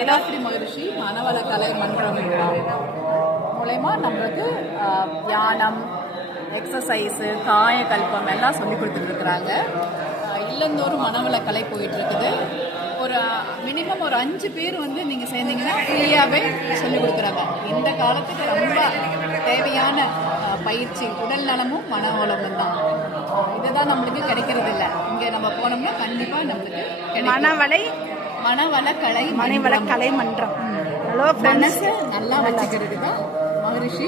வேதாத்ரி மகரிஷி மனவள கலை மன்றம் மூலயமா நம்மளுக்கு தியானம், எக்ஸசைஸு, காயக்கல்பம் எல்லாம் சொல்லி கொடுத்துட்ருக்குறாங்க. இல்லந்தோறும் மனவள கலை போயிட்டுருக்குது. ஒரு மினிமம் ஒரு 5 பேர் வந்து நீங்கள் சேர்ந்தீங்கன்னா ஃப்ரீயாகவே சொல்லிக் கொடுக்குறாங்க. இந்த காலத்துக்கு ரொம்ப தேவையான பயிற்சி உடல் நலமும் மன வளமும் தான். இதுதான் நம்மளுக்கு கிடைக்கிறது இல்லை. இங்கே நம்ம போனோம்னா கண்டிப்பாக நம்மளுக்கு மனவள கலை மன்றம் மனசை நல்லா வச்சுக்கிறது தான் மகரிஷி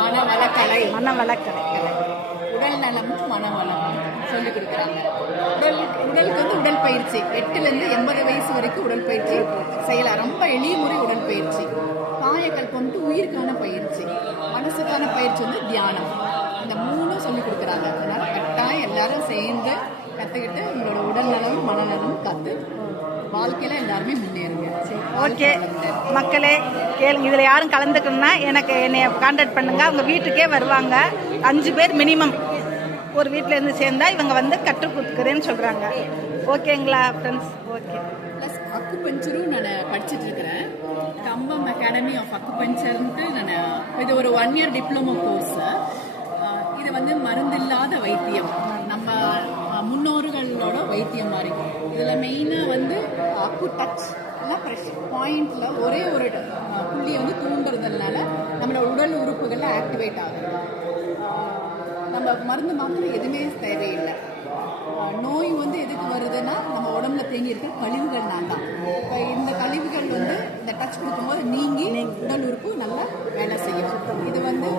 மனவளக்கலை உடல் நலமும் மனவளமும் சொல்லிக் கொடுக்குறாங்க. உடலுக்கு வந்து உடல் பயிற்சி 8லேருந்து 80 வயசு வரைக்கும் உடல் பயிற்சி செய்யலாம். ரொம்ப எளிய முறை உடல் பயிற்சி. காயக்கல்பம் வந்து உயிருக்கான பயிற்சி, மனசுக்கான பயிற்சி வந்து தியானம். இந்த 3 சொல்லிக் கொடுக்குறாங்க. அதனால கட்டாயம் எல்லாரும் சேர்ந்து கற்றுக்கிட்டு உங்களோட உடல் நலமும் மனநலமும் காத்து வாழ்க்கையில எல்லாருமே முன்னேறுங்க. ஓகே மக்களே, கேளுங்க. இதில் யாரும் கலந்துக்கணும்னா என்னை கான்டாக்ட் பண்ணுங்க. அவங்க வீட்டுக்கே வருவாங்க. 5 பேர் மினிமம் ஒரு வீட்டில் இருந்து சேர்ந்தா இவங்க வந்து கற்றுக் கொடுக்குறேன்னு சொல்கிறாங்க. ஓகேங்களா ஃப்ரெண்ட்ஸ்? ஓகே. ப்ளஸ் அக்குபஞ்சரும் நான் படிச்சுட்டு இருக்கிறேன். கம்பம் அகாடமி ஆஃப் அக்குபஞ்சர்ன்ட்டு இது ஒரு 1 இயர் டிப்ளமோ கோர்ஸ். இது வந்து மருந்தில்லாத வைத்தியம், நம்ம முன்னோர்களோட வைத்தியம் மாதிரி. இதில் மெயினாக வந்து அக்கு டச் எல்லாம் பாயிண்ட்ல ஒரே ஒரு புள்ளியை வந்து தூண்டுறதுனால நம்மளோட உடல் உறுப்புகள்லாம் ஆக்டிவேட் ஆகுது. நம்ம மருந்து மாத்திரை எதுவுமே தேவையில்லை. நோய் வந்து எதுக்கு வருதுன்னா நம்ம உடம்புல தேங்கி இருக்கிற கழிவுகள்னால தான். இப்போ இந்த கழிவுகள் வந்து இந்த டச் கொடுக்கும்போது நீங்கி உடல் உறுப்பு நல்லா வேலை செய்யும். இது வந்து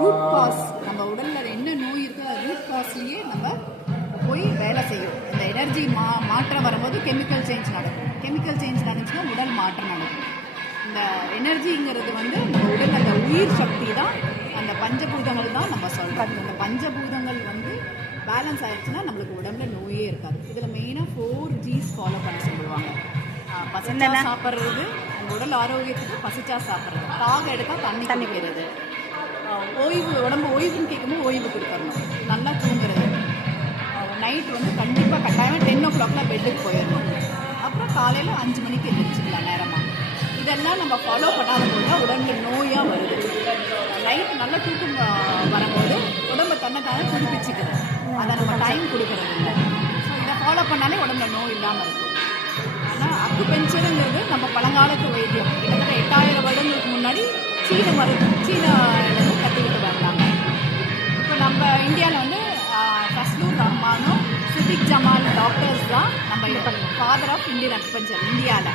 ரூட் காஸ், நம்ம உடலில் என்ன நோய் இருக்கோ ரூட் காஸ்லேயே நம்ம போய் வேலை செய்யும். இந்த எனர்ஜி மாற்றம் வரும்போது கெமிக்கல் சேஞ்ச் நடக்கும். கெமிக்கல் சேஞ்ச் நடந்துச்சுன்னா உடல் மாற்றம் நடக்கும். இந்த எனர்ஜிங்கிறது வந்து நம்ம உடல் அந்த உயிர் சக்தி தான், அந்த பஞ்சபூதங்கள் தான் நம்ம சொல்கிறோம். இந்த பஞ்சபூதங்கள் வந்து பேலன்ஸ் ஆயிடுச்சுன்னா நம்மளுக்கு உடம்புல நோயே இருக்காது. இதில் மெயினாக 4 G's ஃபாலோ பண்ண சொல்லுவாங்க. பசிச்சா சாப்பிட்றது, நம்ம உடல் ஆரோக்கியத்துக்கு பசிச்சா சாப்பிட்றது, தாக எடுத்தால் தண்ணி போயிடுறது, ஓய்வு, உடம்பு ஓய்வுன்னு கேட்கும்போது ஓய்வு கொடுத்துடணும், நல்லா தூங்குறது, நைட் வந்து கண்டிப்பாக கட்டாயமாக 10 o'clock பெட்டுக்கு போயிடணும், அப்புறம் காலையில் 5 மணிக்கு எழுந்திரிச்சிக்கலாம் நேரமாக. இதெல்லாம் நம்ம ஃபாலோ பண்ணாத போது தான் உடம்புல நோயாக வருது. நைட் நல்ல தூக்கம் வரும்போது உடம்பை தன்னைத்தானே புதுப்பிச்சுக்குது. அதை நம்ம டைம் கொடுக்குறது இல்லை. ஸோ இதை ஃபாலோ பண்ணாலே உடம்புல நோய் இல்லாமல் இருக்கும். ஆனால் அக்குபஞ்சருங்கிறது நம்ம பழங்காலத்து வைத்தியம். கிட்டத்தட்ட 8000 வருடங்களுக்கு முன்னாடி சீனாவிலேருந்து கற்றுக்கிட்டு வந்தாங்க. இப்போ நம்ம இந்தியாவில் வந்து தஸ்லூர் ரஹ்மானும் சித்திக் ஜமால் டாக்டர்ஸ் தான் நம்ம ஃபாதர் ஆஃப் இந்தியன் அக்குபஞ்சர் இந்தியாவில்.